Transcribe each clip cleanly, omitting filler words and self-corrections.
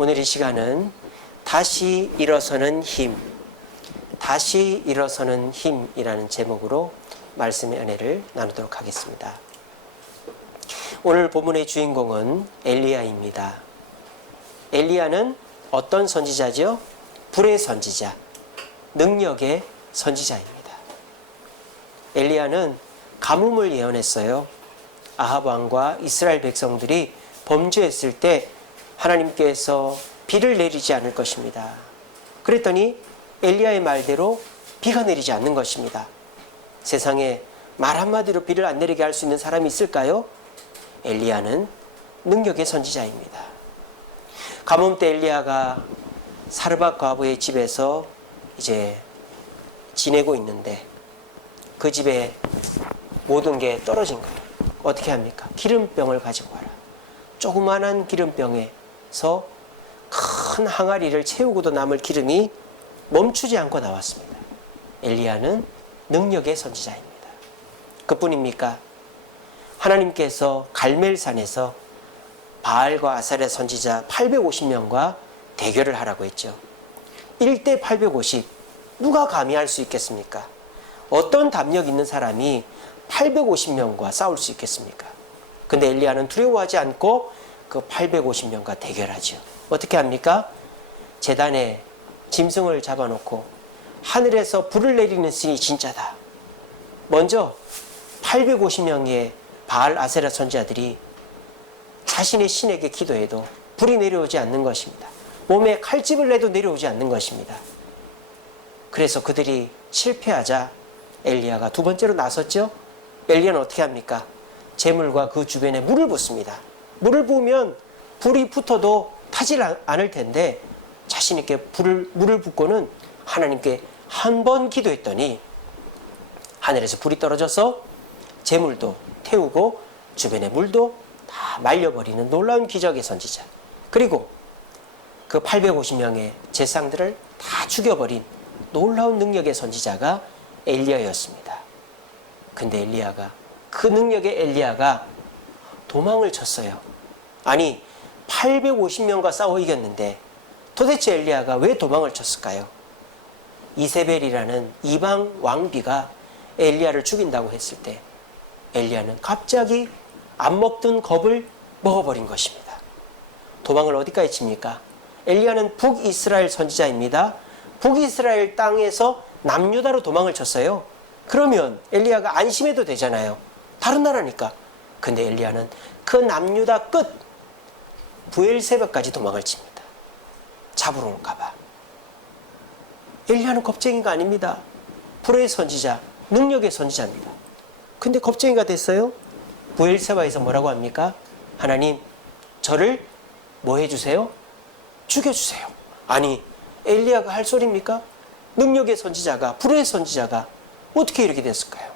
오늘 이 시간은 다시 일어서는 힘, 다시 일어서는 힘이라는 제목으로 말씀의 은혜를 나누도록 하겠습니다. 오늘 본문의 주인공은 엘리야입니다. 엘리야는 어떤 선지자죠? 불의 선지자, 능력의 선지자입니다. 엘리야는 가뭄을 예언했어요. 아합 왕과 이스라엘 백성들이 범죄했을 때 하나님께서 비를 내리지 않을 것입니다. 그랬더니 엘리야의 말대로 비가 내리지 않는 것입니다. 세상에 말 한마디로 비를 안 내리게 할 수 있는 사람이 있을까요? 엘리야는 능력의 선지자입니다. 가뭄 때 엘리야가 사르밧 과부의 집에서 이제 지내고 있는데 그 집에 모든 게 떨어진 거예요. 어떻게 합니까? 기름병을 가지고 와라. 조그만한 기름병에서 큰 항아리를 채우고도 남을 기름이 멈추지 않고 나왔습니다. 엘리야는 능력의 선지자입니다. 그뿐입니까? 하나님께서 갈멜산에서 바알과 아사랴 선지자 850명과 대결을 하라고 했죠. 1대 850, 누가 감히 할 수 있겠습니까? 어떤 담력 있는 사람이 850명과 싸울 수 있겠습니까? 근데 엘리야는 두려워하지 않고 그 850명과 대결하죠. 어떻게 합니까? 제단에 짐승을 잡아놓고 하늘에서 불을 내리는 신이 진짜다. 먼저 850명의 바알 아세라 선지자들이 자신의 신에게 기도해도 불이 내려오지 않는 것입니다. 몸에 칼집을 내도 내려오지 않는 것입니다. 그래서 그들이 실패하자 엘리야가 두 번째로 나섰죠. 엘리야는 어떻게 합니까? 재물과 그 주변에 물을 붓습니다. 물을 부으면 불이 붙어도 타질 않을 텐데 자신 있게 물을 붓고는 하나님께 한 번 기도했더니 하늘에서 불이 떨어져서 재물도 태우고 주변의 물도 다 말려버리는 놀라운 기적의 선지자, 그리고 그 850명의 제상들을 다 죽여버린 놀라운 능력의 선지자가 엘리야였습니다. 근데 그 능력의 엘리야가 도망을 쳤어요. 아니 850명과 싸워 이겼는데 도대체 엘리야가 왜 도망을 쳤을까요? 이세벨이라는 이방 왕비가 엘리야를 죽인다고 했을 때 엘리야는 갑자기 안 먹던 겁을 먹어버린 것입니다. 도망을 어디까지 칩니까? 엘리야는 북이스라엘 선지자입니다. 북이스라엘 땅에서 남유다로 도망을 쳤어요. 그러면 엘리야가 안심해도 되잖아요. 다른 나라니까. 근데 엘리야는 그 남유다 끝 부엘세바까지 도망을 칩니다. 잡으러 올까봐. 엘리야는 겁쟁이가 아닙니다. 불의 선지자, 능력의 선지자입니다. 근데 겁쟁이가 됐어요. 부엘세바에서 뭐라고 합니까? 하나님, 저를 뭐 해주세요? 죽여주세요. 아니, 엘리야가 할 소리입니까? 능력의 선지자가, 불의 선지자가 어떻게 이렇게 됐을까요?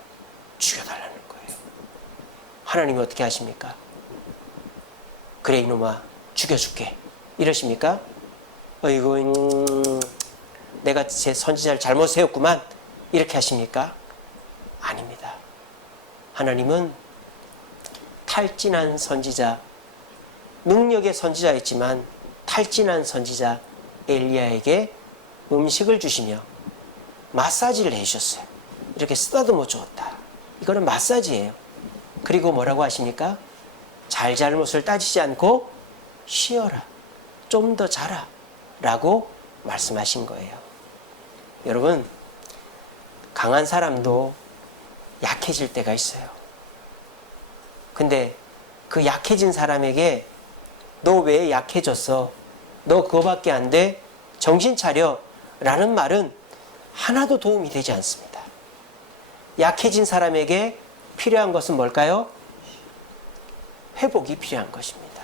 죽여달라는 거예요. 하나님이 어떻게 하십니까? 그래 이놈아 죽여줄게 이러십니까? 어이구 내가 제 선지자를 잘못 세웠구만 이렇게 하십니까? 아닙니다. 하나님은 탈진한 선지자, 능력의 선지자였지만 탈진한 선지자 엘리야에게 음식을 주시며 마사지를 해주셨어요. 이렇게 쓰다듬어 주었다. 이거는 마사지예요. 그리고 뭐라고 하십니까? 잘잘못을 따지지 않고 쉬어라. 좀 더 자라. 라고 말씀하신 거예요. 여러분, 강한 사람도 약해질 때가 있어요. 근데 그 약해진 사람에게 너 왜 약해졌어? 너 그거밖에 안 돼? 정신 차려. 라는 말은 하나도 도움이 되지 않습니다. 약해진 사람에게 필요한 것은 뭘까요? 회복이 필요한 것입니다.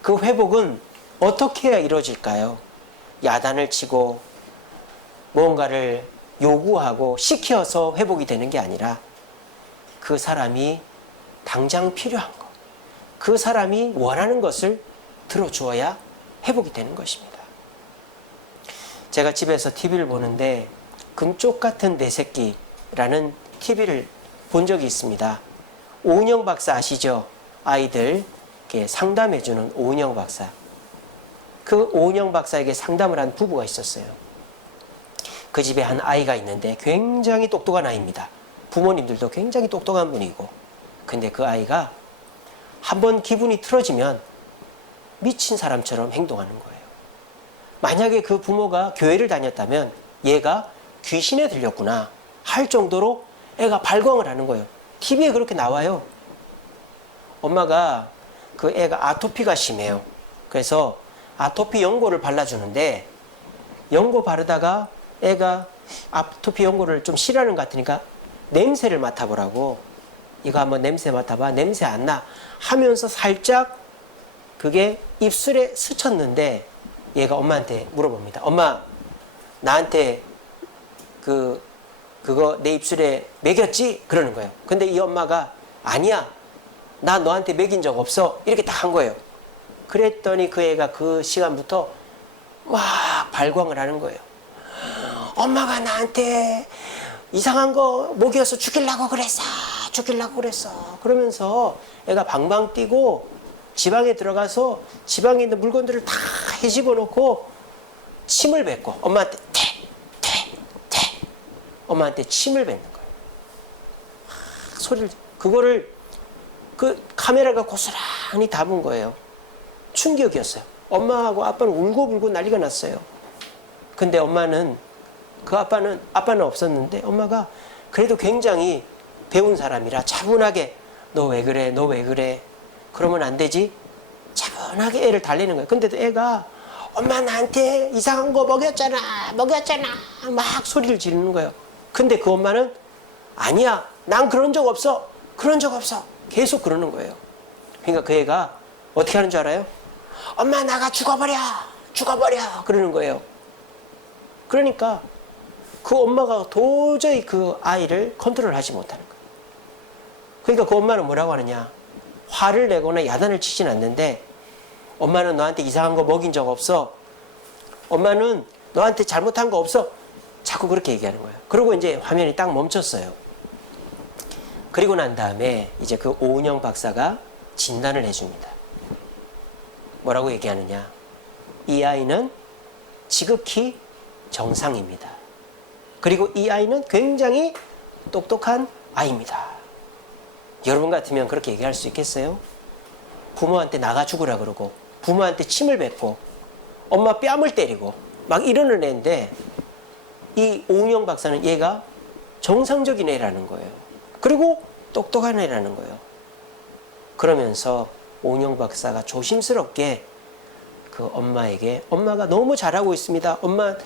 그 회복은 어떻게 해야 이루어질까요? 야단을 치고 뭔가를 요구하고 시켜서 회복이 되는 게 아니라 그 사람이 당장 필요한 것, 그 사람이 원하는 것을 들어주어야 회복이 되는 것입니다. 제가 집에서 TV를 보는데 금쪽 같은 내 새끼라는 TV를 본 적이 있습니다. 오은영 박사 아시죠? 아이들 상담해주는 오은영 박사. 그 오은영 박사에게 상담을 한 부부가 있었어요. 그 집에 한 아이가 있는데 굉장히 똑똑한 아이입니다. 부모님들도 굉장히 똑똑한 분이고, 근데 그 아이가 한번 기분이 틀어지면 미친 사람처럼 행동하는 거예요. 만약에 그 부모가 교회를 다녔다면 얘가 귀신에 들렸구나 할 정도로 애가 발광을 하는 거예요. TV에 그렇게 나와요. 엄마가 그 애가 아토피가 심해요. 그래서 아토피 연고를 발라주는데, 연고 바르다가 애가 아토피 연고를 좀 싫어하는 것 같으니까 냄새를 맡아보라고, 이거 한번 냄새 맡아봐, 냄새 안 나 하면서 살짝 그게 입술에 스쳤는데, 얘가 엄마한테 물어봅니다. 엄마, 나한테 그거 내 입술에 먹였지? 그러는 거예요. 근데 이 엄마가 아니야, 나 너한테 먹인 적 없어, 이렇게 딱 한 거예요. 그랬더니 그 애가 그 시간부터 막 발광을 하는 거예요. 엄마가 나한테 이상한 거 먹여서 죽이려고 그랬어. 그러면서 애가 방방 뛰고 지방에 들어가서 지방에 있는 물건들을 다 헤집어 놓고 침을 뱉고 엄마한테 엄마한테 침을 뱉는 거예요. 소리를, 그거를 그 카메라가 고스란히 담은 거예요. 충격이었어요. 엄마하고 아빠는 울고불고 난리가 났어요. 근데 엄마는, 그 아빠는 없었는데 엄마가 그래도 굉장히 배운 사람이라 차분하게 너 왜 그래? 그러면 안 되지? 차분하게 애를 달래는 거예요. 근데도 애가 엄마 나한테 이상한 거 먹였잖아 막 소리를 지르는 거예요. 근데 그 엄마는 아니야, 난 그런 적 없어 계속 그러는 거예요. 그러니까 그 애가 어떻게 하는 줄 알아요? 엄마 나가 죽어버려 그러는 거예요. 그러니까 그 엄마가 도저히 그 아이를 컨트롤하지 못하는 거예요. 그러니까 그 엄마는 뭐라고 하느냐, 화를 내거나 야단을 치진 않는데, 엄마는 너한테 이상한 거 먹인 적 없어, 엄마는 너한테 잘못한 거 없어, 자꾸 그렇게 얘기하는 거예요. 그리고 이제 화면이 딱 멈췄어요. 그리고 난 다음에 이제 그 오은영 박사가 진단을 해줍니다. 뭐라고 얘기하느냐, 이 아이는 지극히 정상입니다. 그리고 이 아이는 굉장히 똑똑한 아이입니다. 여러분 같으면 그렇게 얘기할 수 있겠어요? 부모한테 나가 죽으라 그러고, 부모한테 침을 뱉고, 엄마 뺨을 때리고 막 이러는 애인데, 이 오은영 박사는 얘가 정상적인 애라는 거예요. 그리고 똑똑한 애라는 거예요. 그러면서 오은영 박사가 조심스럽게 그 엄마에게, 엄마가 너무 잘하고 있습니다, 엄마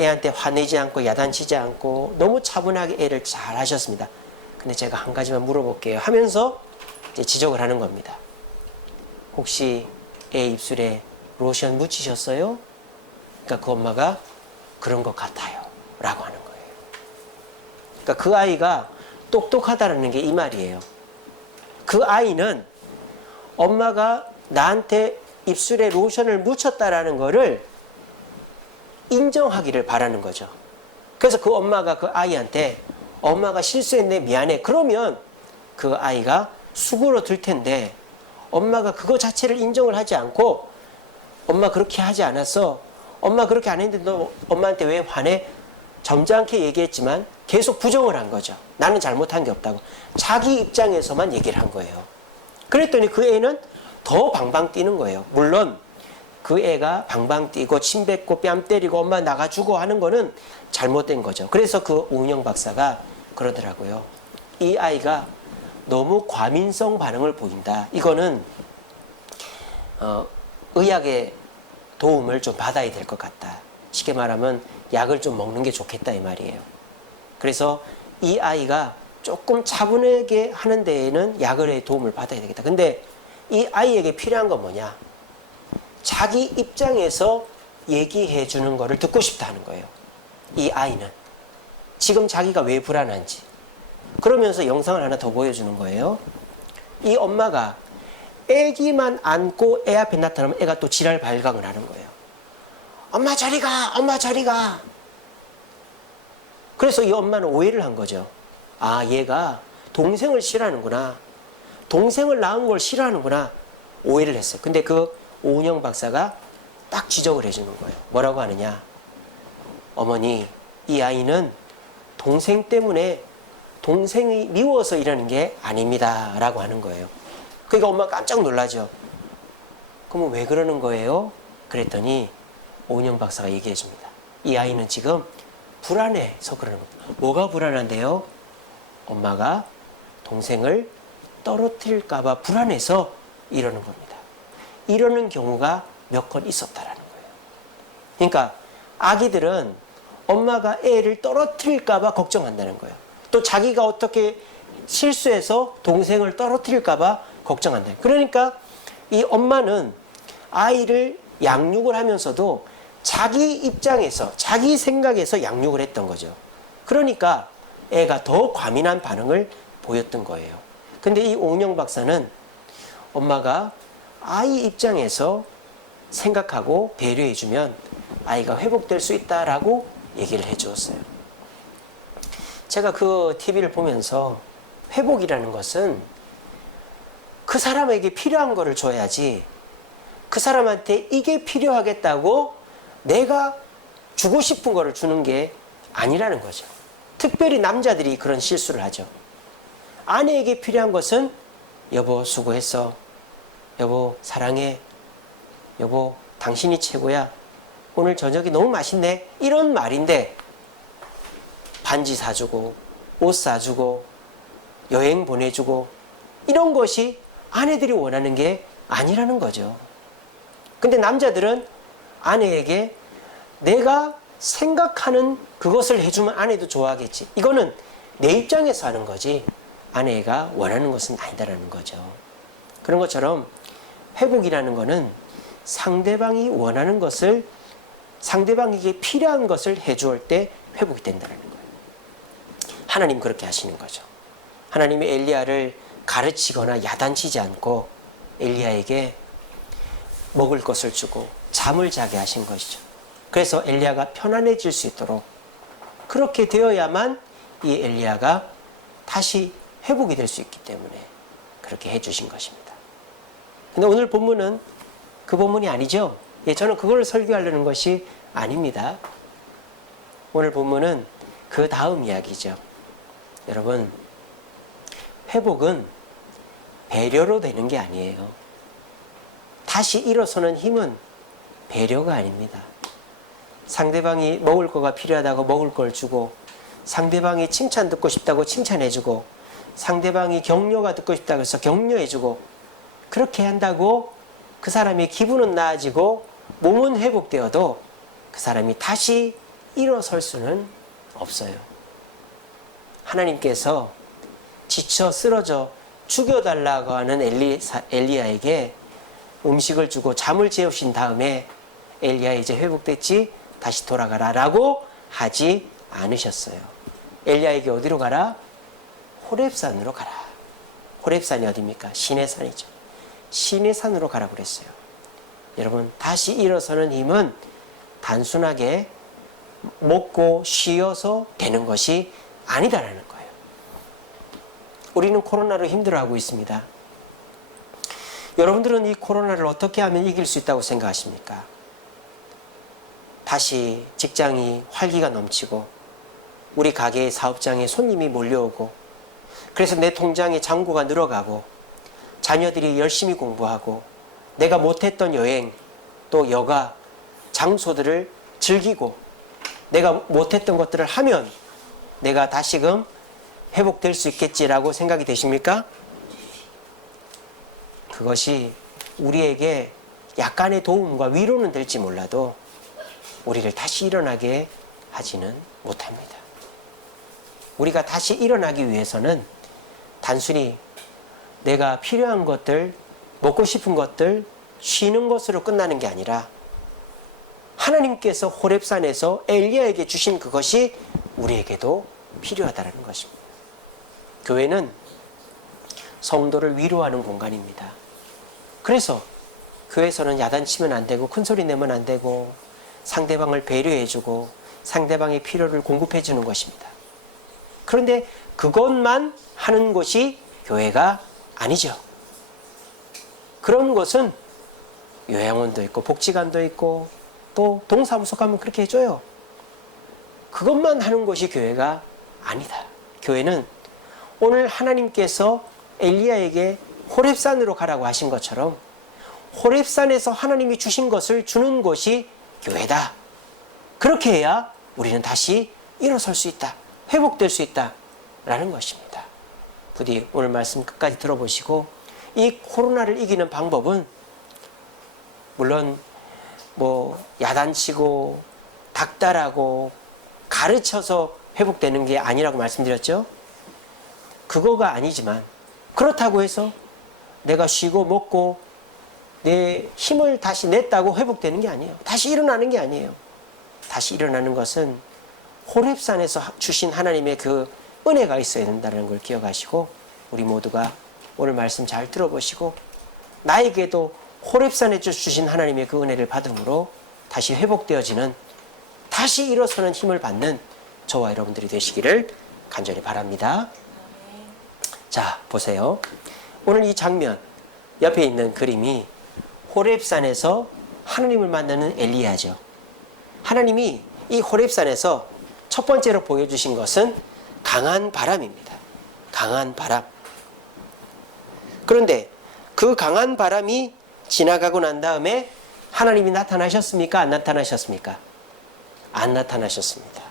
애한테 화내지 않고 야단치지 않고 너무 차분하게 애를 잘 하셨습니다, 근데 제가 한 가지만 물어볼게요 하면서 이제 지적을 하는 겁니다. 혹시 애 입술에 로션 묻히셨어요? 그러니까 그 엄마가 그런 것 같아요 라고 하는 거예요. 그러니까 그 아이가 똑똑하다는 게 이 말이에요. 그 아이는 엄마가 나한테 입술에 로션을 묻혔다라는 거를 인정하기를 바라는 거죠. 그래서 그 엄마가 그 아이한테 엄마가 실수했네 미안해 그러면 그 아이가 수그러들 텐데, 엄마가 그거 자체를 인정을 하지 않고 엄마 그렇게 하지 않았어, 엄마 그렇게 안 했는데 너 엄마한테 왜 화내? 점잖게 얘기했지만 계속 부정을 한 거죠. 나는 잘못한 게 없다고 자기 입장에서만 얘기를 한 거예요. 그랬더니 그 애는 더 방방 뛰는 거예요. 물론 그 애가 방방 뛰고 침 뱉고 뺨 때리고 엄마 나가주고 하는 거는 잘못된 거죠. 그래서 그 오은영 박사가 그러더라고요. 이 아이가 너무 과민성 반응을 보인다. 이거는 의학의 도움을 좀 받아야 될 것 같다. 쉽게 말하면 약을 좀 먹는 게 좋겠다 이 말이에요. 그래서 이 아이가 조금 차분하게 하는 데에는 약의 도움을 받아야 되겠다. 근데 이 아이에게 필요한 건 뭐냐? 자기 입장에서 얘기해 주는 거를 듣고 싶다 하는 거예요. 이 아이는 지금 자기가 왜 불안한지. 그러면서 영상을 하나 더 보여주는 거예요. 이 엄마가 애기만 안고 애 앞에 나타나면 애가 또 지랄 발광을 하는 거예요. 엄마 저리 가, 엄마 저리 가. 그래서 이 엄마는 오해를 한 거죠. 아, 얘가 동생을 싫어하는구나, 동생을 낳은 걸 싫어하는구나, 오해를 했어요. 근데 그 오은영 박사가 딱 지적을 해주는 거예요. 뭐라고 하느냐? 어머니, 이 아이는 동생 때문에 동생이 미워서 이러는 게 아닙니다. 라고 하는 거예요. 그러니까 엄마가 깜짝 놀라죠. 그러면 왜 그러는 거예요? 그랬더니 오은영 박사가 얘기해 줍니다. 이 아이는 지금 불안해서 그러는 겁니다. 뭐가 불안한데요? 엄마가 동생을 떨어뜨릴까봐 불안해서 이러는 겁니다. 이러는 경우가 몇 건 있었다라는 거예요. 그러니까 아기들은 엄마가 애를 떨어뜨릴까봐 걱정한다는 거예요. 또 자기가 어떻게 실수해서 동생을 떨어뜨릴까봐 걱정한다. 그러니까 이 엄마는 아이를 양육을 하면서도 자기 입장에서, 자기 생각에서 양육을 했던 거죠. 그러니까 애가 더 과민한 반응을 보였던 거예요. 근데 이 오은영 박사는 엄마가 아이 입장에서 생각하고 배려해주면 아이가 회복될 수 있다라고 얘기를 해주었어요. 제가 그 TV를 보면서 회복이라는 것은 그 사람에게 필요한 거를 줘야지 그 사람한테 이게 필요하겠다고 내가 주고 싶은 거를 주는 게 아니라는 거죠. 특별히 남자들이 그런 실수를 하죠. 아내에게 필요한 것은 여보 수고했어. 여보 사랑해. 여보 당신이 최고야. 오늘 저녁이 너무 맛있네. 이런 말인데 반지 사주고 옷 사주고 여행 보내주고 이런 것이 아내들이 원하는 게 아니라는 거죠. 근데 남자들은 아내에게 내가 생각하는 그것을 해주면 아내도 좋아하겠지. 이거는 내 입장에서 하는 거지 아내가 원하는 것은 아니다라는 거죠. 그런 것처럼 회복이라는 거는 상대방이 원하는 것을, 상대방에게 필요한 것을 해주올 때 회복이 된다는 거예요. 하나님 그렇게 하시는 거죠. 하나님이 엘리야를 가르치거나 야단치지 않고 엘리야에게 먹을 것을 주고 잠을 자게 하신 것이죠. 그래서 엘리야가 편안해질 수 있도록 그렇게 되어야만 이 엘리야가 다시 회복이 될 수 있기 때문에 그렇게 해주신 것입니다. 근데 오늘 본문은 그 본문이 아니죠. 예, 저는 그걸 설교하려는 것이 아닙니다. 오늘 본문은 그 다음 이야기죠. 여러분, 회복은 배려로 되는 게 아니에요. 다시 일어서는 힘은 배려가 아닙니다. 상대방이 먹을 거가 필요하다고 먹을 걸 주고, 상대방이 칭찬 듣고 싶다고 칭찬해주고, 상대방이 격려가 듣고 싶다고 해서 격려해주고, 그렇게 한다고 그 사람의 기분은 나아지고 몸은 회복되어도 그 사람이 다시 일어설 수는 없어요. 하나님께서 지쳐 쓰러져 죽여달라고 하는 엘리야에게 음식을 주고 잠을 재우신 다음에 엘리야 이제 회복됐지? 다시 돌아가라 라고 하지 않으셨어요. 엘리야에게 어디로 가라? 호렙산으로 가라. 호렙산이 어디입니까? 시내산이죠. 시내산으로 가라 그랬어요. 여러분, 다시 일어서는 힘은 단순하게 먹고 쉬어서 되는 것이 아니다라는 거예요. 우리는 코로나로 힘들어하고 있습니다. 여러분들은 이 코로나를 어떻게 하면 이길 수 있다고 생각하십니까? 다시 직장이 활기가 넘치고 우리 가게의 사업장에 손님이 몰려오고 그래서 내 통장에 잔고가 늘어가고 자녀들이 열심히 공부하고 내가 못했던 여행 또 여가 장소들을 즐기고 내가 못했던 것들을 하면 내가 다시금 회복될 수 있겠지라고 생각이 되십니까? 그것이 우리에게 약간의 도움과 위로는 될지 몰라도 우리를 다시 일어나게 하지는 못합니다. 우리가 다시 일어나기 위해서는 단순히 내가 필요한 것들, 먹고 싶은 것들, 쉬는 것으로 끝나는 게 아니라 하나님께서 호렙산에서 엘리야에게 주신 그것이 우리에게도 필요하다는 것입니다. 교회는 성도를 위로하는 공간입니다. 그래서 교회에서는 야단치면 안 되고 큰소리 내면 안 되고 상대방을 배려해주고 상대방의 필요를 공급해 주는 것입니다. 그런데 그것만 하는 곳이 교회가 아니죠. 그런 것은 요양원도 있고 복지관도 있고 또 동사무소 가면 그렇게 해줘요. 그것만 하는 것이 교회가 아니다. 교회는 오늘 하나님께서 엘리야에게 호렙산으로 가라고 하신 것처럼 호렙산에서 하나님이 주신 것을 주는 것이 교회다. 그렇게 해야 우리는 다시 일어설 수 있다. 회복될 수 있다라는 것입니다. 부디 오늘 말씀 끝까지 들어보시고 이 코로나를 이기는 방법은 물론 야단치고 닥달하고 가르쳐서 회복되는 게 아니라고 말씀드렸죠. 그거가 아니지만 그렇다고 해서 내가 쉬고 먹고 내 힘을 다시 냈다고 회복되는 게 아니에요. 다시 일어나는 게 아니에요. 다시 일어나는 것은 호렙산에서 주신 하나님의 그 은혜가 있어야 된다는 걸 기억하시고 우리 모두가 오늘 말씀 잘 들어보시고 나에게도 호렙산에 주신 하나님의 그 은혜를 받음으로 다시 회복되어지는 다시 일어서는 힘을 받는 저와 여러분들이 되시기를 간절히 바랍니다. 자, 보세요. 오늘 이 장면 옆에 있는 그림이 호렙산에서 하나님을 만나는 엘리야죠. 하나님이 이 호렙산에서 첫 번째로 보여주신 것은 강한 바람입니다. 강한 바람. 그런데 그 강한 바람이 지나가고 난 다음에 하나님이 나타나셨습니까? 안 나타나셨습니까? 안 나타나셨습니다.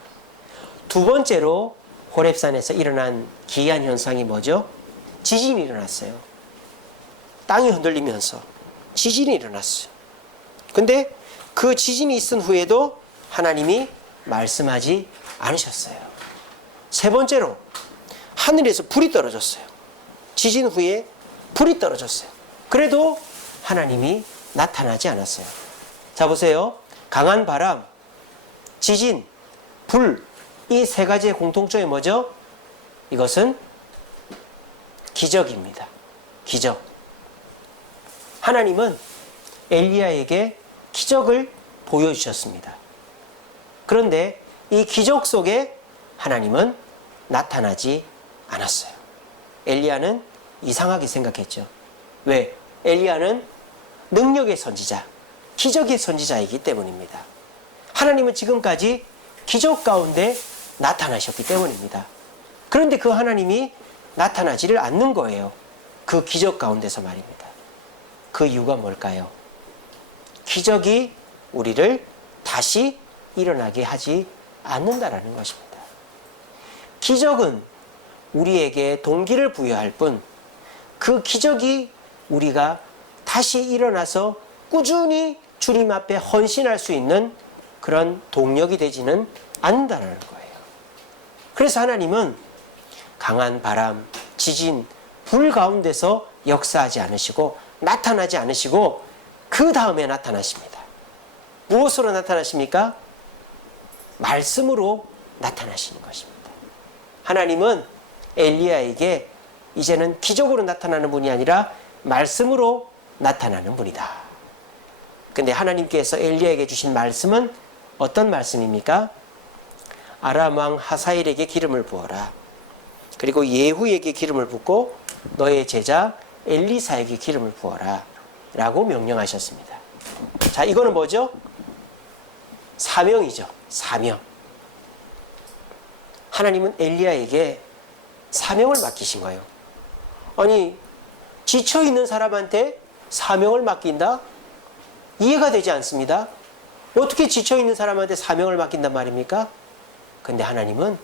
두 번째로 호렙산에서 일어난 기이한 현상이 뭐죠? 지진이 일어났어요. 땅이 흔들리면서 지진이 일어났어요. 근데 그 지진이 있은 후에도 하나님이 말씀하지 않으셨어요. 세 번째로 하늘에서 불이 떨어졌어요. 지진 후에 불이 떨어졌어요. 그래도 하나님이 나타나지 않았어요. 자, 보세요. 강한 바람, 지진, 불, 이 세 가지의 공통점이 뭐죠? 이것은 기적입니다. 기적. 하나님은 엘리야에게 기적을 보여주셨습니다. 그런데 이 기적 속에 하나님은 나타나지 않았어요. 엘리야는 이상하게 생각했죠. 왜? 엘리야는 능력의 선지자, 기적의 선지자이기 때문입니다. 하나님은 지금까지 기적 가운데 나타나셨기 때문입니다. 그런데 그 하나님이 나타나지를 않는 거예요. 그 기적 가운데서 말입니다. 그 이유가 뭘까요? 기적이 우리를 다시 일어나게 하지 않는다라는 것입니다. 기적은 우리에게 동기를 부여할 뿐 그 기적이 우리가 다시 일어나서 꾸준히 주님 앞에 헌신할 수 있는 그런 동력이 되지는 않는다는 거예요. 그래서 하나님은 강한 바람, 지진, 불 가운데서 역사하지 않으시고 나타나지 않으시고 그 다음에 나타나십니다. 무엇으로 나타나십니까? 말씀으로 나타나시는 것입니다. 하나님은 엘리야에게 이제는 기적으로 나타나는 분이 아니라 말씀으로 나타나는 분이다. 근데 하나님께서 엘리야에게 주신 말씀은 어떤 말씀입니까? 아람 왕 하사엘에게 기름을 부어라. 그리고 예후에게 기름을 붓고 너의 제자 엘리사에게 기름을 부어라. 라고 명령하셨습니다. 자, 이거는 뭐죠? 사명이죠. 사명. 하나님은 엘리야에게 사명을 맡기신 거예요. 아니, 지쳐있는 사람한테 사명을 맡긴다? 이해가 되지 않습니다. 어떻게 지쳐있는 사람한테 사명을 맡긴단 말입니까? 근데 하나님은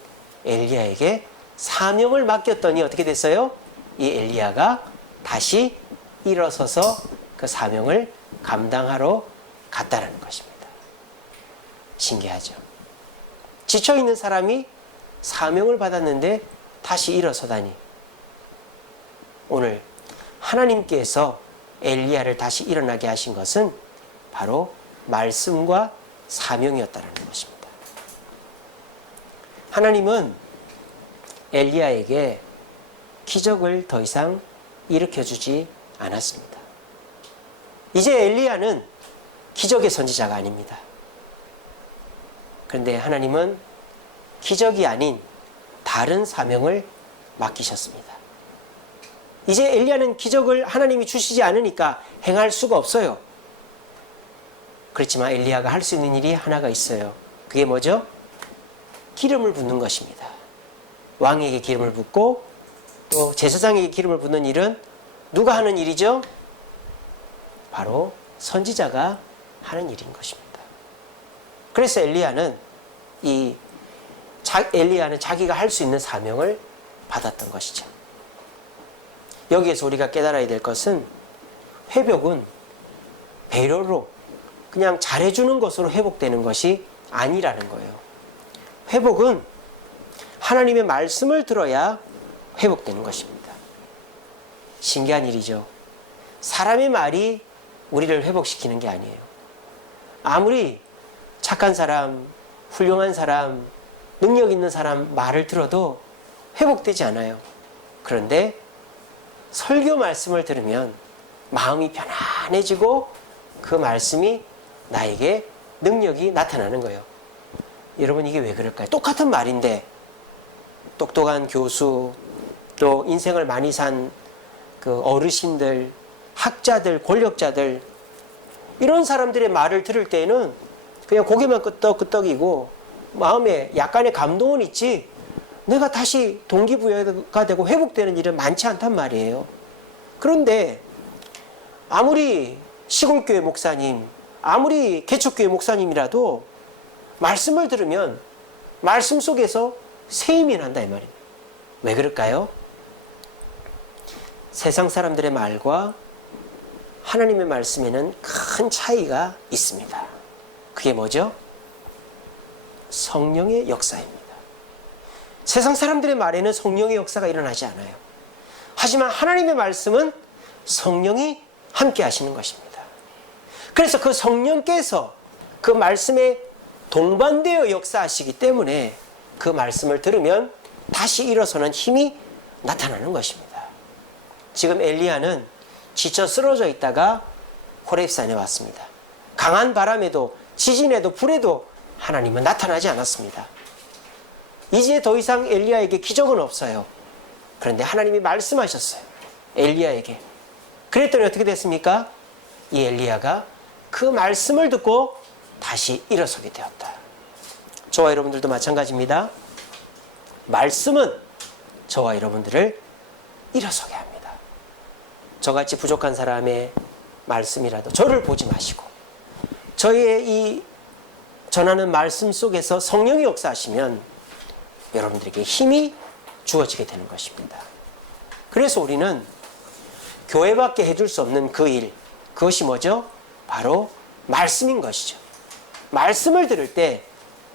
엘리야에게 사명을 맡겼더니 어떻게 됐어요? 이 엘리야가 다시 일어서서 그 사명을 감당하러 갔다는 것입니다. 신기하죠? 지쳐있는 사람이 사명을 받았는데 다시 일어서다니. 오늘 하나님께서 엘리야를 다시 일어나게 하신 것은 바로 말씀과 사명이었다는 것입니다. 하나님은 엘리야에게 기적을 더 이상 일으켜주지 않았습니다. 이제 엘리야는 기적의 선지자가 아닙니다. 그런데 하나님은 기적이 아닌 다른 사명을 맡기셨습니다. 이제 엘리야는 기적을 하나님이 주시지 않으니까 행할 수가 없어요. 그렇지만 엘리야가 할 수 있는 일이 하나가 있어요. 그게 뭐죠? 기름을 붓는 것입니다. 왕에게 기름을 붓고 또 제사장에게 기름을 붓는 일은 누가 하는 일이죠? 바로 선지자가 하는 일인 것입니다. 그래서 엘리야는 자기가 할 수 있는 사명을 받았던 것이죠. 여기에서 우리가 깨달아야 될 것은 회복은 배려로 그냥 잘해주는 것으로 회복되는 것이 아니라는 거예요. 회복은 하나님의 말씀을 들어야 회복되는 것입니다. 신기한 일이죠. 사람의 말이 우리를 회복시키는 게 아니에요. 아무리 착한 사람, 훌륭한 사람, 능력 있는 사람 말을 들어도 회복되지 않아요. 그런데 설교 말씀을 들으면 마음이 편안해지고 그 말씀이 나에게 능력이 나타나는 거예요. 여러분 이게 왜 그럴까요? 똑같은 말인데 똑똑한 교수 또 인생을 많이 산 그 어르신들, 학자들, 권력자들 이런 사람들의 말을 들을 때에는 그냥 고개만 끄덕끄덕이고 마음에 약간의 감동은 있지 내가 다시 동기부여가 되고 회복되는 일은 많지 않단 말이에요. 그런데 아무리 시골교회 목사님, 아무리 개척교회 목사님이라도 말씀을 들으면 말씀 속에서 새 힘이 난다 이 말이에요. 왜 그럴까요? 세상 사람들의 말과 하나님의 말씀에는 큰 차이가 있습니다. 그게 뭐죠? 성령의 역사입니다. 세상 사람들의 말에는 성령의 역사가 일어나지 않아요. 하지만 하나님의 말씀은 성령이 함께 하시는 것입니다. 그래서 그 성령께서 그 말씀에 동반되어 역사하시기 때문에 그 말씀을 들으면 다시 일어서는 힘이 나타나는 것입니다. 지금 엘리야는 지쳐 쓰러져 있다가 호렙산에 왔습니다. 강한 바람에도 지진에도 불에도 하나님은 나타나지 않았습니다. 이제 더 이상 엘리야에게 기적은 없어요. 그런데 하나님이 말씀하셨어요. 엘리야에게. 그랬더니 어떻게 됐습니까? 이 엘리야가 그 말씀을 듣고 다시 일어서게 되었다. 저와 여러분들도 마찬가지입니다. 말씀은 저와 여러분들을 일어서게 합니다. 저같이 부족한 사람의 말씀이라도 저를 보지 마시고 저의 이 전하는 말씀 속에서 성령이 역사하시면 여러분들에게 힘이 주어지게 되는 것입니다. 그래서 우리는 교회밖에 해줄 수 없는 그 일, 그것이 뭐죠? 바로 말씀인 것이죠. 말씀을 들을 때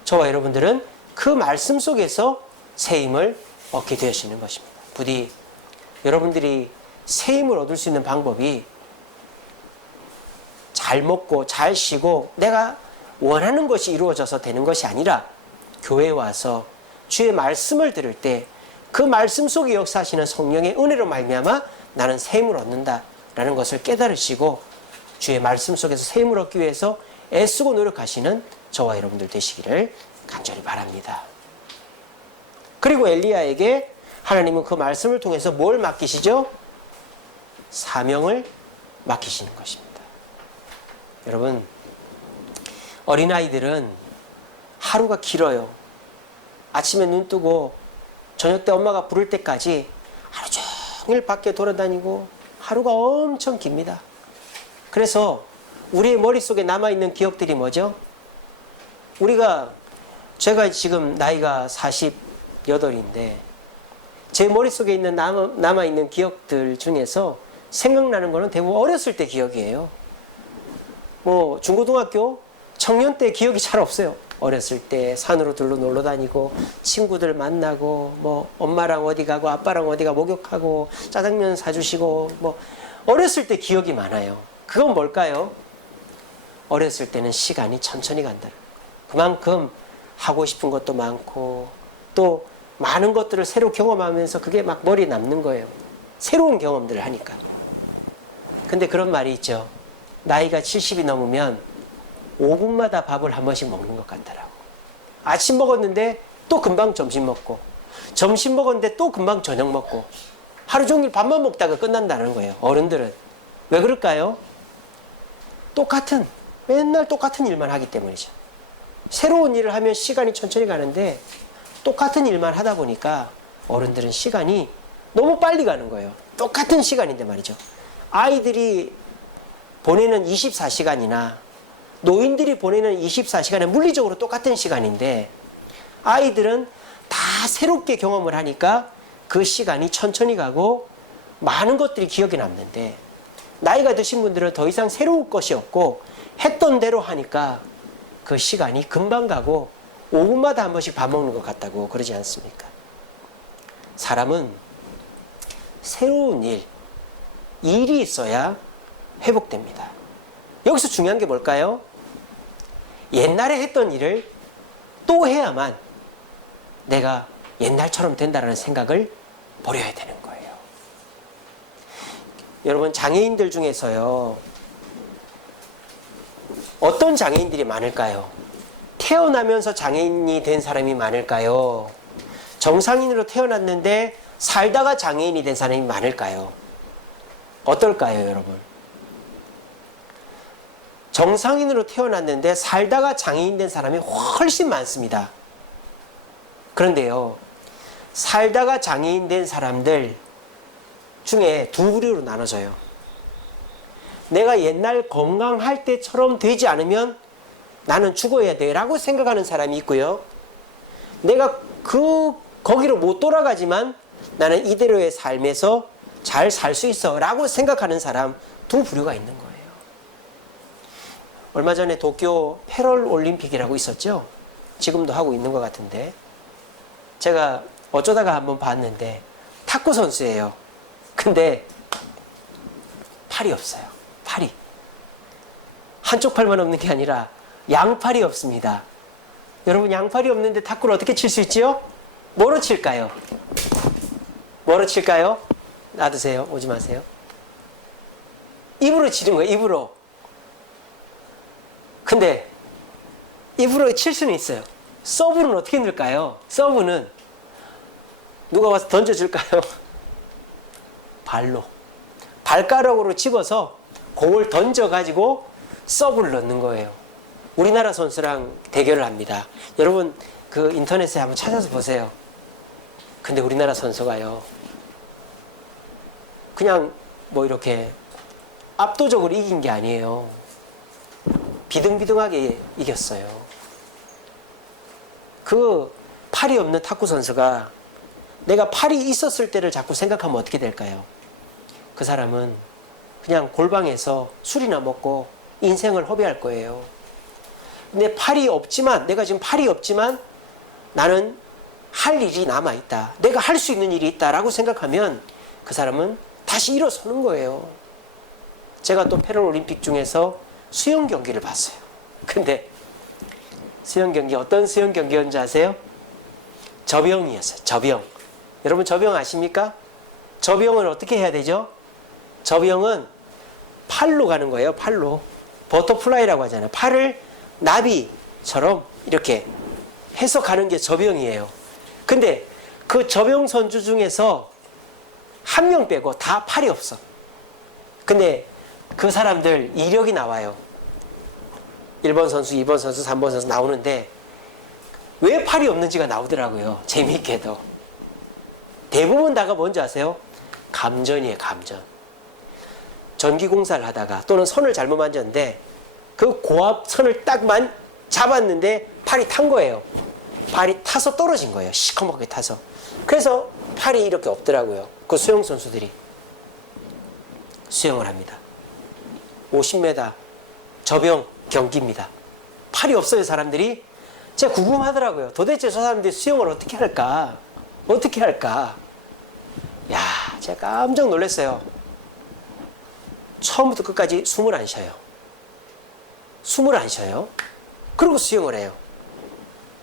저와 여러분들은 그 말씀 속에서 새 힘을 얻게 되시는 것입니다. 부디 여러분들이 새 힘을 얻을 수 있는 방법이 잘 먹고 잘 쉬고 내가 원하는 것이 이루어져서 되는 것이 아니라 교회에 와서 주의 말씀을 들을 때 그 말씀 속에 역사하시는 성령의 은혜로 말미암아 나는 새 힘을 얻는다라는 것을 깨달으시고 주의 말씀 속에서 새 힘을 얻기 위해서 애쓰고 노력하시는 저와 여러분들 되시기를 간절히 바랍니다. 그리고 엘리야에게 하나님은 그 말씀을 통해서 뭘 맡기시죠? 사명을 맡기시는 것입니다. 여러분, 어린아이들은 하루가 길어요. 아침에 눈 뜨고 저녁 때 엄마가 부를 때까지 하루 종일 밖에 돌아다니고 하루가 엄청 깁니다. 그래서 우리의 머릿속에 남아있는 기억들이 뭐죠? 제가 지금 나이가 48인데 제 머릿속에 있는 남아있는 기억들 중에서 생각나는 거는 대부분 어렸을 때 기억이에요. 뭐 중고등학교 청년 때 기억이 잘 없어요. 어렸을 때 산으로 놀러 다니고 친구들 만나고 뭐 엄마랑 어디 가고 아빠랑 어디가 목욕하고 짜장면 사주시고 뭐 어렸을 때 기억이 많아요. 그건 뭘까요? 어렸을 때는 시간이 천천히 간다. 그만큼 하고 싶은 것도 많고 또 많은 것들을 새로 경험하면서 그게 막 머리에 남는 거예요. 새로운 경험들을 하니까. 근데 그런 말이 있죠. 나이가 70이 넘으면 5분마다 밥을 한 번씩 먹는 것 같더라고. 아침 먹었는데 또 금방 점심 먹고 점심 먹었는데 또 금방 저녁 먹고 하루 종일 밥만 먹다가 끝난다는 거예요. 어른들은. 왜 그럴까요? 똑같은 맨날 똑같은 일만 하기 때문이죠. 새로운 일을 하면 시간이 천천히 가는데 똑같은 일만 하다 보니까 어른들은 시간이 너무 빨리 가는 거예요. 똑같은 시간인데 말이죠. 아이들이 보내는 24시간이나 노인들이 보내는 24시간은 물리적으로 똑같은 시간인데 아이들은 다 새롭게 경험을 하니까 그 시간이 천천히 가고 많은 것들이 기억에 남는데 나이가 드신 분들은 더 이상 새로운 것이 없고 했던 대로 하니까 그 시간이 금방 가고 5분마다 한 번씩 밥 먹는 것 같다고 그러지 않습니까? 사람은 새로운 일이 있어야 회복됩니다. 여기서 중요한 게 뭘까요? 옛날에 했던 일을 또 해야만 내가 옛날처럼 된다는 생각을 버려야 되는 거예요. 여러분, 장애인들 중에서요, 어떤 장애인들이 많을까요? 태어나면서 장애인이 된 사람이 많을까요? 정상인으로 태어났는데 살다가 장애인이 된 사람이 많을까요? 어떨까요, 여러분? 정상인으로 태어났는데 살다가 장애인 된 사람이 훨씬 많습니다. 그런데요, 살다가 장애인 된 사람들 중에 두 부류로 나눠져요. 내가 옛날 건강할 때처럼 되지 않으면 나는 죽어야 돼 라고 생각하는 사람이 있고요. 내가 거기로 못 돌아가지만 나는 이대로의 삶에서 잘 살 수 있어 라고 생각하는 사람 두 부류가 있는 거예요. 얼마 전에 도쿄 패럴올림픽이라고 있었죠. 지금도 하고 있는 것 같은데 제가 어쩌다가 한번 봤는데 탁구 선수예요. 근데 팔이 없어요. 팔이. 한쪽 팔만 없는 게 아니라 양팔이 없습니다. 여러분, 양팔이 없는데 탁구를 어떻게 칠 수 있지요? 뭐로 칠까요? 뭐로 칠까요? 놔두세요. 오지 마세요. 입으로 치는 거예요. 입으로. 근데 입으로 칠 수는 있어요. 서브는 어떻게 넣을까요? 서브는 누가 와서 던져줄까요? 발로. 발가락으로 집어서 공을 던져가지고 서브를 넣는 거예요. 우리나라 선수랑 대결을 합니다. 여러분, 그 인터넷에 한번 찾아서 보세요. 근데 우리나라 선수가요, 그냥 뭐 이렇게 압도적으로 이긴 게 아니에요. 비등비등하게 이겼어요. 그 팔이 없는 탁구 선수가 내가 팔이 있었을 때를 자꾸 생각하면 어떻게 될까요? 그 사람은 그냥 골방에서 술이나 먹고 인생을 허비할 거예요. 근데 팔이 없지만, 내가 지금 팔이 없지만 나는 할 일이 남아있다. 내가 할 수 있는 일이 있다라고 생각하면 그 사람은 다시 일어서는 거예요. 제가 또 패럴올림픽 중에서 수영 경기를 봤어요. 근데 수영 경기, 어떤 수영 경기였는지 아세요? 접영이었어요. 접영. 여러분, 접영 아십니까? 접영을 어떻게 해야 되죠? 접영은 팔로 가는 거예요. 팔로. 버터플라이라고 하잖아요. 팔을 나비처럼 이렇게 해서 가는 게 접영이에요. 근데 그 접영 선수 중에서 한 명 빼고 다 팔이 없어. 근데 그 사람들 이력이 나와요. 1번 선수, 2번 선수, 3번 선수 나오는데 왜 팔이 없는지가 나오더라고요. 재미있게도. 대부분 다가 뭔지 아세요? 감전이에요. 감전. 전기공사를 하다가 또는 선을 잘못 만졌는데 그 고압 선을 딱 잡았는데 팔이 탄 거예요. 발이 타서 떨어진 거예요. 시커멓게 타서. 그래서 팔이 이렇게 없더라고요. 그 수영 선수들이 수영을 합니다. 50m 접영 경기입니다. 팔이 없어요, 사람들이. 제가 궁금하더라고요. 도대체 저 사람들이 수영을 어떻게 할까? 어떻게 할까? 야, 제가 깜짝 놀랐어요. 처음부터 끝까지 숨을 안 쉬어요. 숨을 안 쉬어요. 그리고 수영을 해요.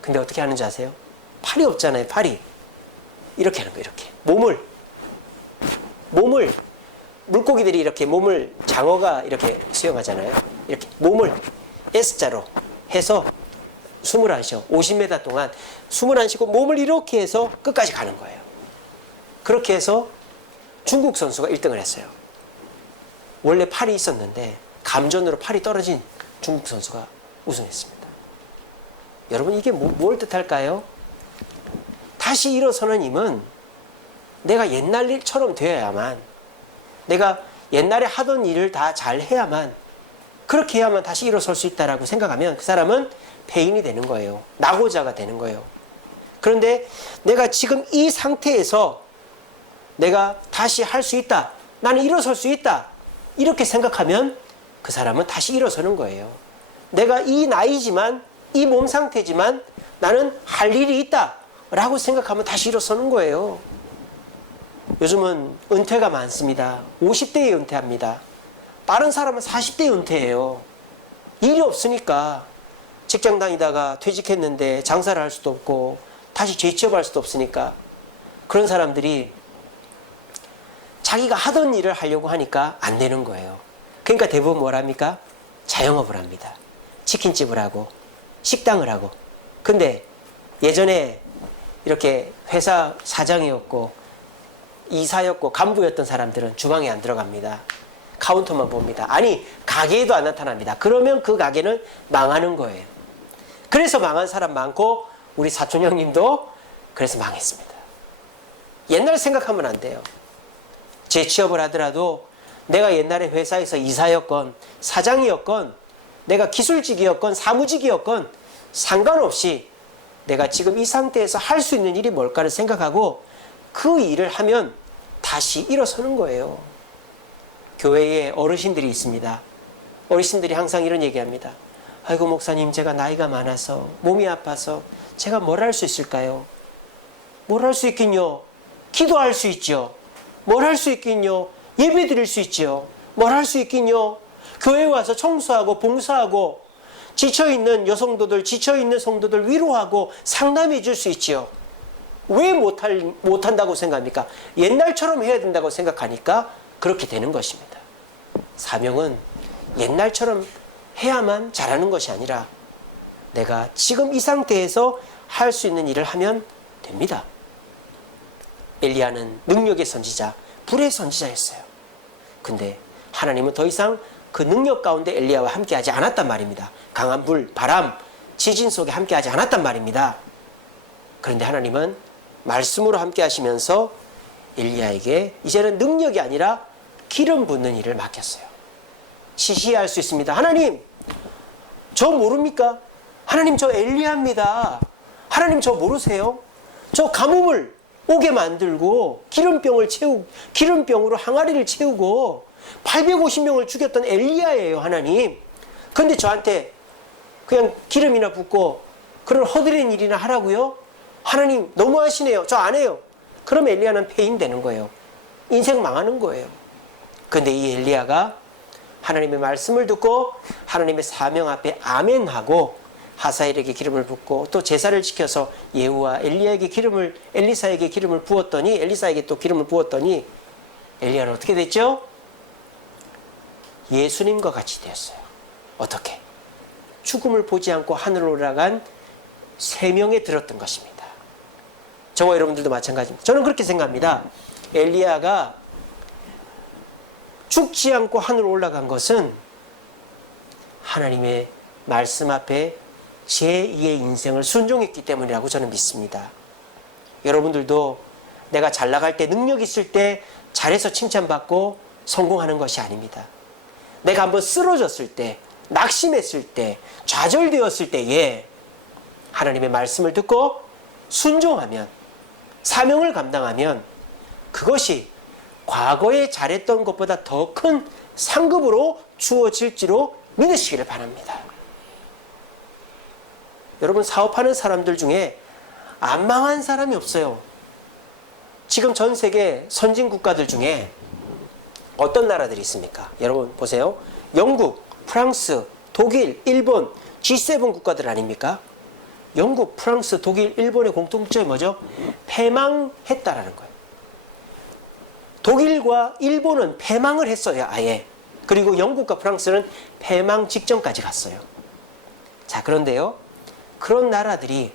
근데 어떻게 하는지 아세요? 팔이 없잖아요, 팔이. 이렇게 하는 거예요, 이렇게. 몸을, 물고기들이 이렇게 몸을, 장어가 이렇게 수영하잖아요. 이렇게 몸을 S자로 해서 숨을 안 쉬어. 50m 동안 숨을 안 쉬고 몸을 이렇게 해서 끝까지 가는 거예요. 그렇게 해서 중국 선수가 1등을 했어요. 원래 팔이 있었는데 감전으로 팔이 떨어진 중국 선수가 우승했습니다. 여러분 이게 뭘 뜻할까요? 다시 일어서는 힘은 내가 옛날 일처럼 되어야만, 내가 옛날에 하던 일을 다 잘 해야만, 그렇게 해야만 다시 일어설 수 있다라고 생각하면 그 사람은 패인이 되는 거예요. 낙오자가 되는 거예요. 그런데 내가 지금 이 상태에서 내가 다시 할 수 있다, 나는 일어설 수 있다, 이렇게 생각하면 그 사람은 다시 일어서는 거예요. 내가 이 나이지만, 이 몸 상태지만 나는 할 일이 있다 라고 생각하면 다시 일어서는 거예요. 요즘은 은퇴가 많습니다. 50대에 은퇴합니다. 다른 사람은 40대에 은퇴해요. 일이 없으니까. 직장 다니다가 퇴직했는데 장사를 할 수도 없고 다시 재취업할 수도 없으니까 그런 사람들이 자기가 하던 일을 하려고 하니까 안 되는 거예요. 그러니까 대부분 뭘 합니까? 자영업을 합니다. 치킨집을 하고 식당을 하고. 근데 예전에 이렇게 회사 사장이었고 이사였고 간부였던 사람들은 주방에 안 들어갑니다. 카운터만 봅니다. 아니, 가게에도 안 나타납니다. 그러면 그 가게는 망하는 거예요. 그래서 망한 사람 많고 우리 사촌 형님도 그래서 망했습니다. 옛날 생각하면 안 돼요. 재취업을 하더라도 내가 옛날에 회사에서 이사였건 사장이었건 내가 기술직이었건 사무직이었건 상관없이 내가 지금 이 상태에서 할 수 있는 일이 뭘까를 생각하고 그 일을 하면 다시 일어서는 거예요. 교회에 어르신들이 있습니다. 어르신들이 항상 이런 얘기합니다. 아이고 목사님, 제가 나이가 많아서 몸이 아파서 제가 뭘 할 수 있을까요? 뭘 할 수 있긴요. 기도할 수 있죠. 뭘 할 수 있긴요. 예배 드릴 수 있죠. 뭘 할 수 있긴요. 교회 와서 청소하고 봉사하고 지쳐있는 여성도들, 지쳐있는 성도들 위로하고 상담해 줄 수 있죠. 왜 못한다고 생각합니까? 옛날처럼 해야 된다고 생각하니까 그렇게 되는 것입니다. 사명은 옛날처럼 해야만 잘하는 것이 아니라 내가 지금 이 상태에서 할 수 있는 일을 하면 됩니다. 엘리야는 능력의 선지자, 불의 선지자였어요. 근데 하나님은 더 이상 그 능력 가운데 엘리야와 함께하지 않았단 말입니다. 강한 불, 바람, 지진 속에 함께하지 않았단 말입니다. 그런데 하나님은 말씀으로 함께하시면서 엘리야에게 이제는 능력이 아니라 기름 붓는 일을 맡겼어요. 시시할 수 있습니다. 하나님, 저 모릅니까? 하나님, 저 엘리야입니다. 하나님, 저 모르세요? 저 가뭄을 오게 만들고 기름병으로 항아리를 채우고 850명을 죽였던 엘리야예요, 하나님. 근데 저한테 그냥 기름이나 붓고 그런 허드렛 일이나 하라고요? 하나님, 너무하시네요. 저 안 해요. 그럼 엘리야는 폐인되는 거예요. 인생 망하는 거예요. 근데 이 엘리야가 하나님의 말씀을 듣고 하나님의 사명 앞에 아멘하고 하사엘에게 기름을 붓고 또 제사를 지켜서 예후와 엘리사에게 기름을 부었더니, 엘리사에게 또 기름을 부었더니 엘리야는 어떻게 됐죠? 예수님과 같이 되었어요. 어떻게? 죽음을 보지 않고 하늘로 올라간 세명에 들었던 것입니다. 저와 여러분들도 마찬가지입니다. 저는 그렇게 생각합니다. 엘리야가 죽지 않고 하늘로 올라간 것은 하나님의 말씀 앞에 제2의 인생을 순종했기 때문이라고 저는 믿습니다. 여러분들도 내가 잘 나갈 때, 능력 있을 때 잘해서 칭찬받고 성공하는 것이 아닙니다. 내가 한번 쓰러졌을 때, 낙심했을 때, 좌절되었을 때에 하나님의 말씀을 듣고 순종하면, 사명을 감당하면 그것이 과거에 잘했던 것보다 더 큰 상급으로 주어질지로 믿으시기를 바랍니다. 여러분, 사업하는 사람들 중에 안 망한 사람이 없어요. 지금 전 세계 선진 국가들 중에 어떤 나라들이 있습니까? 여러분 보세요. 영국, 프랑스, 독일, 일본, G7 국가들 아닙니까? 영국, 프랑스, 독일, 일본의 공통점이 뭐죠? 패망했다라는 거예요. 독일과 일본은 패망을 했어요, 아예. 그리고 영국과 프랑스는 패망 직전까지 갔어요. 자, 그런데요, 그런 나라들이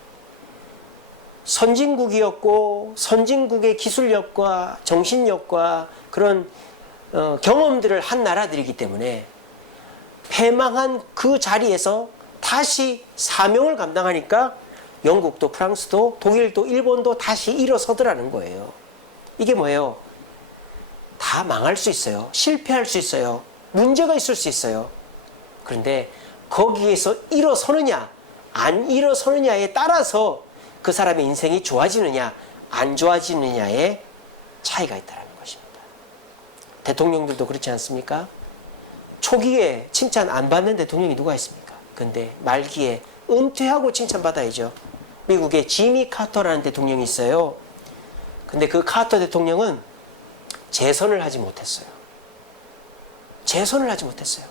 선진국이었고 선진국의 기술력과 정신력과 그런 경험들을 한 나라들이기 때문에 패망한 그 자리에서 다시 사명을 감당하니까 영국도 프랑스도 독일도 일본도 다시 일어서더라는 거예요. 이게 뭐예요? 다 망할 수 있어요. 실패할 수 있어요. 문제가 있을 수 있어요. 그런데 거기에서 일어서느냐 안 일어서느냐에 따라서 그 사람의 인생이 좋아지느냐 안 좋아지느냐의 차이가 있다는 것입니다. 대통령들도 그렇지 않습니까? 초기에 칭찬 안 받는 대통령이 누가 있습니까? 근데 말기에 은퇴하고 칭찬받아야죠. 미국의 지미 카터라는 대통령이 있어요. 근데 그 카터 대통령은 재선을 하지 못했어요. 재선을 하지 못했어요.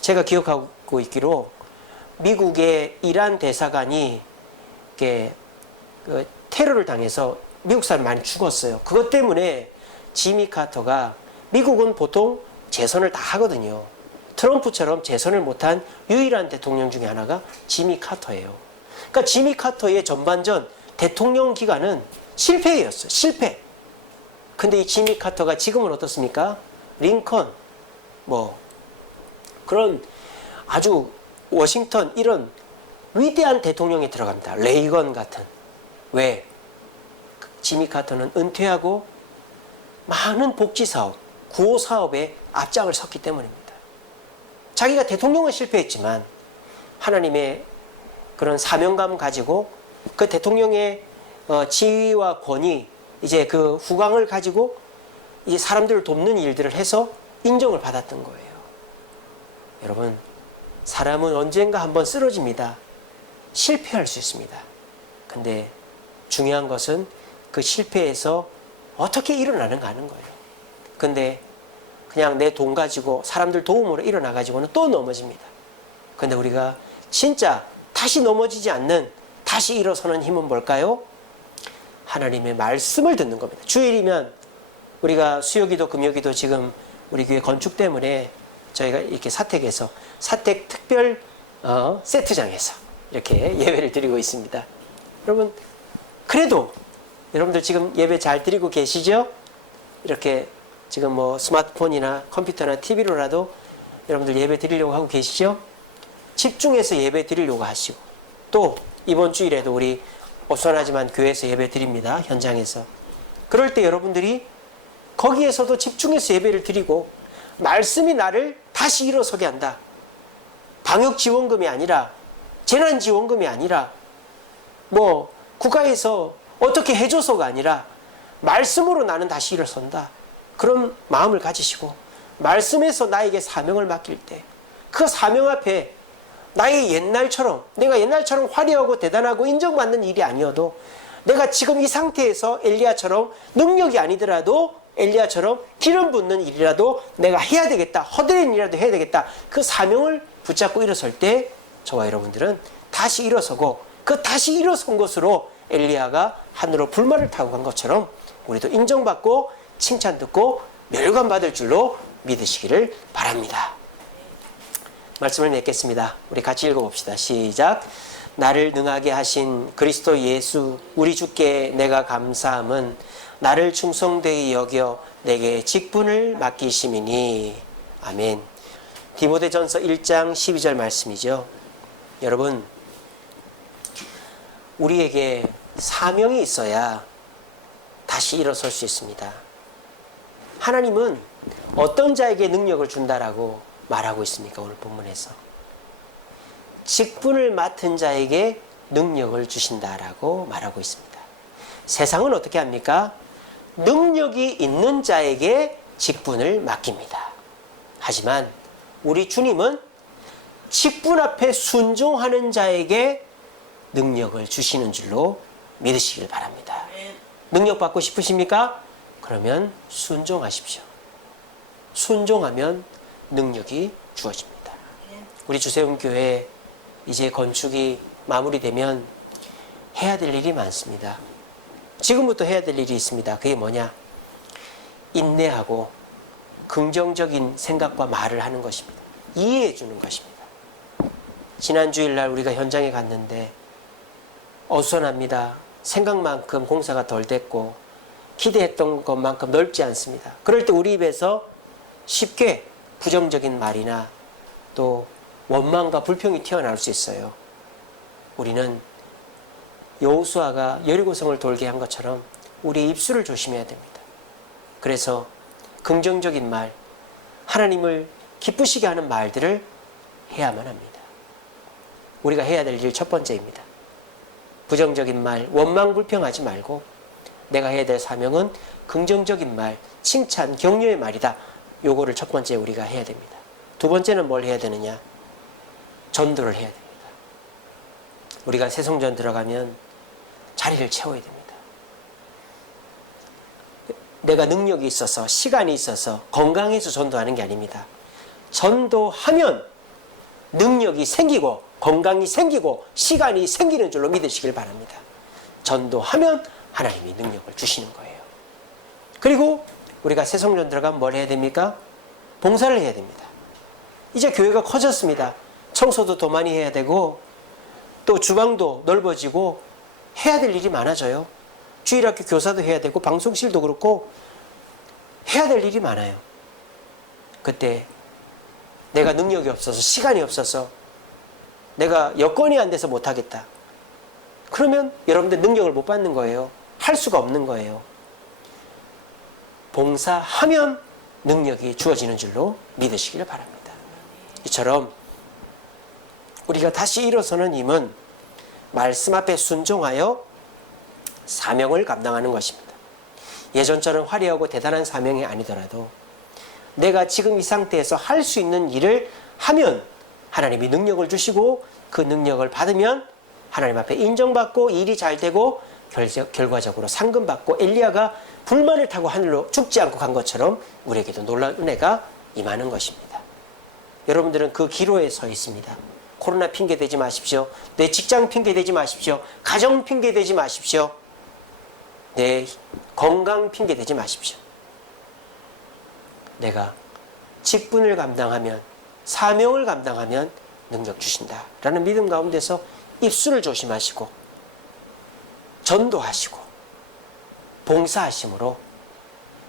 제가 기억하고 있기로 미국의 이란 대사관이 테러를 당해서 미국 사람이 많이 죽었어요. 그것 때문에 지미 카터가 미국은 보통 재선을 다 하거든요. 트럼프처럼 재선을 못한 유일한 대통령 중에 하나가 지미 카터예요. 그러니까 지미 카터의 전반전 대통령 기간은 실패였어요. 실패. 근데 이 지미 카터가 지금은 어떻습니까? 링컨, 그런 아주 워싱턴 이런 위대한 대통령이 들어갑니다. 레이건 같은. 왜? 지미 카터는 은퇴하고 많은 복지사업, 구호사업에 앞장을 섰기 때문입니다. 자기가 대통령은 실패했지만 하나님의 그런 사명감 가지고 그 대통령의 지위와 권위, 이제 그 후광을 가지고 이 사람들을 돕는 일들을 해서 인정을 받았던 거예요. 여러분, 사람은 언젠가 한번 쓰러집니다. 실패할 수 있습니다. 근데 중요한 것은 그 실패에서 어떻게 일어나는가 하는 거예요. 근데 그냥 내 돈 가지고 사람들 도움으로 일어나 가지고는 또 넘어집니다. 근데 우리가 진짜 다시 넘어지지 않는 다시 일어서는 힘은 뭘까요? 하나님의 말씀을 듣는 겁니다. 주일이면 우리가 수요기도 금요기도 지금 우리 교회 건축 때문에 저희가 이렇게 사택에서 사택 특별 세트장에서 이렇게 예배를 드리고 있습니다. 여러분, 그래도 여러분들 지금 예배 잘 드리고 계시죠? 이렇게 지금 스마트폰이나 컴퓨터나 TV로라도 여러분들 예배 드리려고 하고 계시죠? 집중해서 예배 드리려고 하시고, 또 이번 주일에도 우리 어수선하지만 교회에서 예배 드립니다. 현장에서. 그럴 때 여러분들이 거기에서도 집중해서 예배를 드리고 말씀이 나를 다시 일어서게 한다. 방역지원금이 아니라, 재난지원금이 아니라, 국가에서 어떻게 해줘서가 아니라 말씀으로 나는 다시 일어선다. 그런 마음을 가지시고 말씀에서 나에게 사명을 맡길 때 그 사명 앞에 나의 옛날처럼, 내가 옛날처럼 화려하고 대단하고 인정받는 일이 아니어도 내가 지금 이 상태에서 엘리야처럼 능력이 아니더라도 엘리야처럼 기름 붓는 일이라도 내가 해야 되겠다. 허드렛 일이라도 해야 되겠다. 그 사명을 붙잡고 일어설 때 저와 여러분들은 다시 일어서고, 그 다시 일어선 것으로 엘리야가 하늘로 불말을 타고 간 것처럼 우리도 인정받고 칭찬 듣고 멸관받을 줄로 믿으시기를 바랍니다. 말씀을 맺겠습니다. 우리 같이 읽어봅시다. 시작. 나를 능하게 하신 그리스도 예수 우리 주께 내가 감사함은 나를 충성되이 여겨 내게 직분을 맡기심이니. 아멘. 디모데전서 1장 12절 말씀이죠. 여러분, 우리에게 사명이 있어야 다시 일어설 수 있습니다. 하나님은 어떤 자에게 능력을 준다라고 말하고 있습니까? 오늘 본문에서 직분을 맡은 자에게 능력을 주신다라고 말하고 있습니다. 세상은 어떻게 합니까? 능력이 있는 자에게 직분을 맡깁니다. 하지만 우리 주님은 직분 앞에 순종하는 자에게 능력을 주시는 줄로 믿으시길 바랍니다. 능력 받고 싶으십니까? 그러면 순종하십시오. 순종하면 능력이 주어집니다. 우리 주세훈교회 이제 건축이 마무리되면 해야 될 일이 많습니다. 지금부터 해야 될 일이 있습니다. 그게 뭐냐? 인내하고 긍정적인 생각과 말을 하는 것입니다. 이해해 주는 것입니다. 지난 주일날 우리가 현장에 갔는데 어수선합니다. 생각만큼 공사가 덜 됐고 기대했던 것만큼 넓지 않습니다. 그럴 때 우리 입에서 쉽게 부정적인 말이나 또 원망과 불평이 튀어나올 수 있어요. 우리는 여호수아가 여리고성을 돌게 한 것처럼 우리의 입술을 조심해야 됩니다. 그래서 긍정적인 말, 하나님을 기쁘시게 하는 말들을 해야만 합니다. 우리가 해야 될 일 첫 번째입니다. 부정적인 말, 원망 불평하지 말고 내가 해야 될 사명은 긍정적인 말, 칭찬, 격려의 말이다. 요거를 첫 번째 우리가 해야 됩니다. 두 번째는 뭘 해야 되느냐? 전도를 해야 됩니다. 우리가 새송전 들어가면 자리를 채워야 됩니다. 내가 능력이 있어서, 시간이 있어서, 건강해서 전도하는 게 아닙니다. 전도하면 능력이 생기고 건강이 생기고 시간이 생기는 줄로 믿으시길 바랍니다. 전도하면 하나님이 능력을 주시는 거예요. 그리고 우리가 새송전 들어가면 뭘 해야 됩니까? 봉사를 해야 됩니다. 이제 교회가 커졌습니다. 청소도 더 많이 해야 되고 또 주방도 넓어지고 해야 될 일이 많아져요. 주일학교 교사도 해야 되고 방송실도 그렇고 해야 될 일이 많아요. 그때 내가 능력이 없어서 시간이 없어서 내가 여건이 안 돼서 못하겠다. 그러면 여러분들 능력을 못 받는 거예요. 할 수가 없는 거예요. 봉사하면 능력이 주어지는 줄로 믿으시기를 바랍니다. 이처럼 우리가 다시 일어서는 힘은 말씀 앞에 순종하여 사명을 감당하는 것입니다. 예전처럼 화려하고 대단한 사명이 아니더라도 내가 지금 이 상태에서 할 수 있는 일을 하면 하나님이 능력을 주시고 그 능력을 받으면 하나님 앞에 인정받고 일이 잘 되고 결과적으로 상금받고 엘리야가 불만을 타고 하늘로 죽지 않고 간 것처럼 우리에게도 놀라운 은혜가 임하는 것입니다. 여러분들은 그 기로에 서 있습니다. 코로나 핑계 대지 마십시오. 내 직장 핑계 대지 마십시오. 가정 핑계 대지 마십시오. 내 건강 핑계 대지 마십시오. 내가 직분을 감당하면 사명을 감당하면 능력 주신다 라는 믿음 가운데서 입술을 조심하시고 전도하시고 봉사하심으로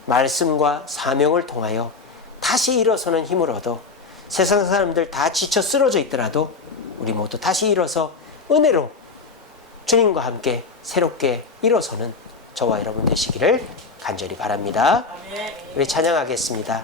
말씀과 사명을 통하여 다시 일어서는 힘을 얻어 세상 사람들 다 지쳐 쓰러져 있더라도 우리 모두 다시 일어서 은혜로 주님과 함께 새롭게 일어서는 저와 여러분 되시기를 간절히 바랍니다. 우리 찬양하겠습니다.